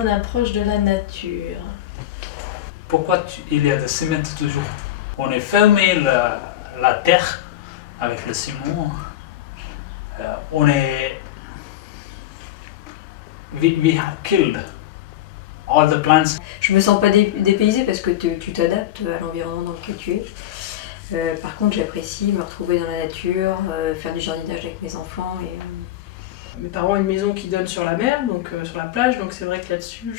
mon approche de la nature. Pourquoi il y a des ciments toujours? On est fermé la terre avec le ciment. On est... We have killed all the plants. Je me sens pas dépaysée parce que tu t'adaptes à l'environnement dans lequel tu es. Par contre, j'apprécie me retrouver dans la nature, faire du jardinage avec mes enfants. Mes parents ont une maison qui donne sur la mer, donc sur la plage, donc c'est vrai que là-dessus,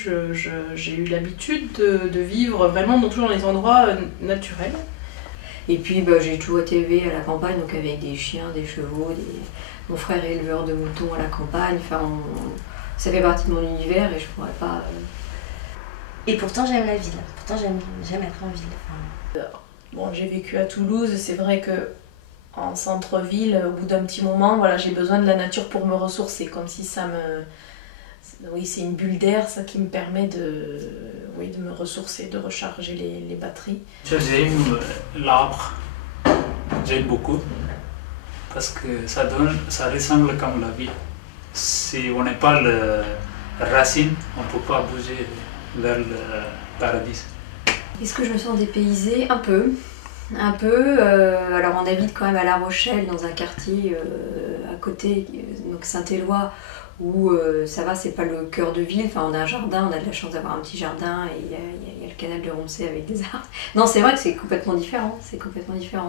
j'ai eu l'habitude de vivre vraiment toujours dans les endroits naturels. Et puis j'ai toujours été élevée à la campagne, donc avec des chiens, des chevaux, mon frère est éleveur de moutons à la campagne, enfin, ça fait partie de mon univers et je pourrais pas... Et pourtant j'aime la ville, pourtant j'aime être en ville. Enfin... Bon, j'ai vécu à Toulouse, c'est vrai que en centre-ville, au bout d'un petit moment, voilà, j'ai besoin de la nature pour me ressourcer, comme si ça me... Oui, c'est une bulle d'air, ça qui me permet de me ressourcer, de recharger les batteries. J'aime l'arbre, j'aime beaucoup, parce que ça ressemble comme la vie. Si on n'est pas la racine, on ne peut pas bouger vers le paradis. Est-ce que je me sens dépaysée? Un peu. Alors on habite quand même à La Rochelle, dans un quartier à côté, donc Saint-Éloi, où ça va, c'est pas le cœur de ville, enfin on a un jardin, on a de la chance d'avoir un petit jardin et il y a le canal de Romsey avec des arbres. Non, c'est vrai que c'est complètement différent,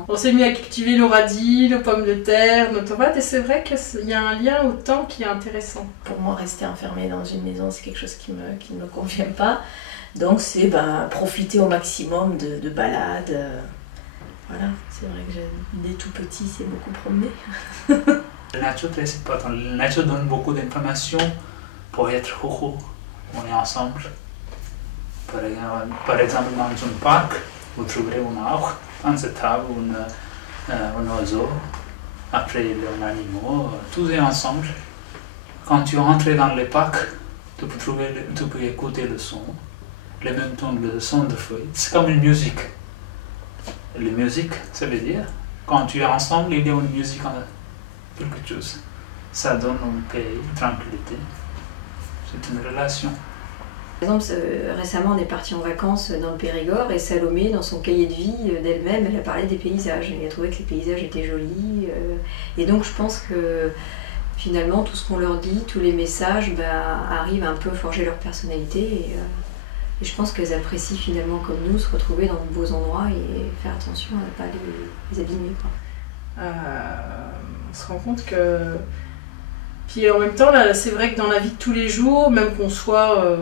On s'est mis à cultiver nos radis, nos pommes de terre, nos tomates, et c'est vrai qu'il y a un lien au temps qui est intéressant. Pour moi, rester enfermée dans une maison, c'est quelque chose qui ne me convient pas. Donc c'est profiter au maximum de balades. Voilà, c'est vrai que dès tout petit, c'est beaucoup promener. La nature est très importante. La nature donne beaucoup d'informations pour être heureux. On est ensemble. Par exemple, dans un parc, vous trouverez un arbre, un étable, un oiseau, après un animal, tout est ensemble. Quand tu entres dans le parc, tu peux écouter le son, le même temps le son de feuilles. C'est comme une musique. La musique, ça veut dire, quand tu es ensemble, il y a une musique, quelque chose. Ça donne une paix, une tranquillité. C'est une relation. Par exemple, récemment, on est parti en vacances dans le Périgord et Salomé, dans son cahier de vie d'elle-même, elle a parlé des paysages. Elle a trouvé que les paysages étaient jolis. Et donc, je pense que finalement, tout ce qu'on leur dit, tous les messages, arrivent un peu à forger leur personnalité. Et je pense qu'elles apprécient finalement, comme nous, se retrouver dans de beaux endroits et faire attention à ne pas les abîmer. On se rend compte que... Puis en même temps, là, c'est vrai que dans la vie de tous les jours, même qu'on soit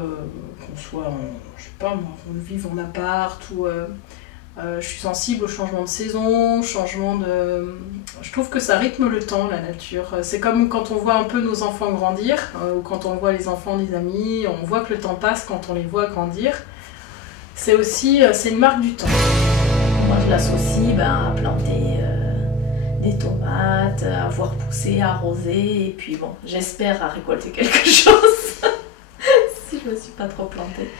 je sais pas moi, qu'on vive en appart ou... je suis sensible au changement de saison, je trouve que ça rythme le temps, la nature. C'est comme quand on voit un peu nos enfants grandir, ou quand on voit les enfants des amis, on voit que le temps passe quand on les voit grandir. C'est une marque du temps. Moi je l'associe à planter des tomates, à voir pousser, à arroser, et puis bon, j'espère à récolter quelque chose, si je me suis pas trop plantée.